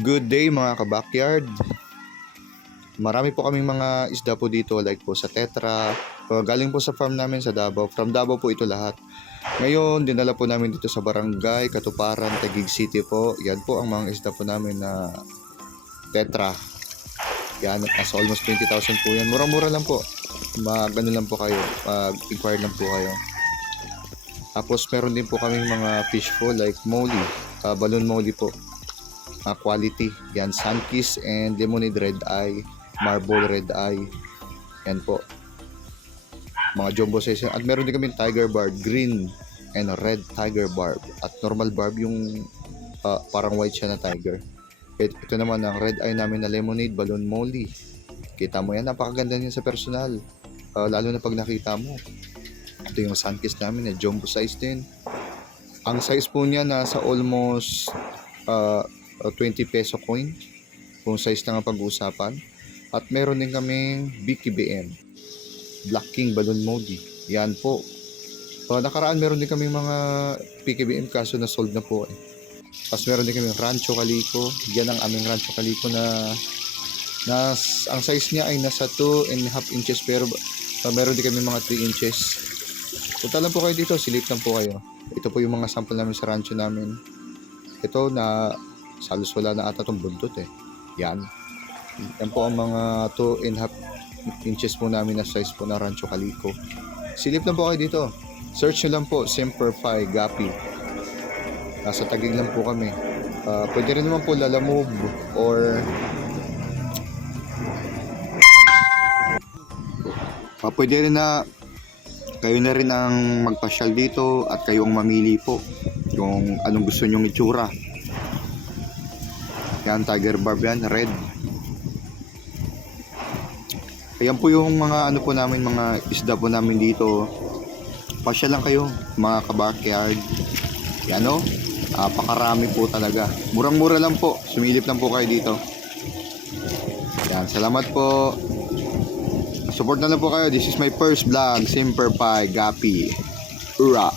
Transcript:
Good day mga kabakyard. Marami po kaming mga isda po dito like po sa Tetra. Galing po sa farm namin sa Davao. From Davao po ito lahat. Ngayon, dinala po namin dito sa Barangay Katuparan, Taguig City po. Yan po ang mga isda po namin na Tetra. Yan, nasa almost 20,000 po yan. Murang-mura lang po. Mag-ano lang po kayo. Mag-inquire lang po kayo. Tapos meron din po kaming mga fish po like molly. Balloon molly po. Quality. Yan, Sunkiss and Lemonade Red Eye, Marble Red Eye. Yan po. Mga jumbo size. At meron din kami Tiger Barb, green and red Tiger Barb. At normal barb yung parang white siya na tiger. Ito naman ang red eye namin na Lemonade Balloon Molly. Kita mo yan, napakaganda niya sa personal. Lalo na pag nakita mo. Ito yung Sunkiss namin na jumbo size din. Ang size po niya nasa almost 20 peso coin kung size na nga pag-uusapan. At meron din kaming BKBM Black King Balloon Molly. Yan po. Nakaraan meron din kaming mga PKBM kaso na sold na po eh. Tapos meron din kaming Rancho Calico. Yan ang aming Rancho Calico na ang size niya ay nasa 2.5 inches pero meron din kami mga 3 inches. Punta lang po kayo dito, silip lang po kayo. Ito po yung mga sample namin sa rancho namin. Ito na salos wala na ata itong buntot eh. Yan. Yan po ang mga 2.5 inches po namin na size po na Rancho Calico. Silip lang po kayo dito. Search nyo lang po, Semper Fi Gapi. Nasa Taguig lang po kami. Pwede rin naman po Lalamove or pwede rin na kayo na rin ang magpasyal dito at kayo ang mamili po kung anong gusto nyong itsura. Yan, Tiger Barb yan, red. Ayan po yung mga ano po namin, mga isda po namin dito. Pasya lang kayo, mga kabakyard. Yan o, pakarami po talaga. Murang-mura lang po, sumilip lang po kayo dito. Yan, salamat po. Support na lang po kayo. This is my first vlog, Semper Fi Gapi. Ura!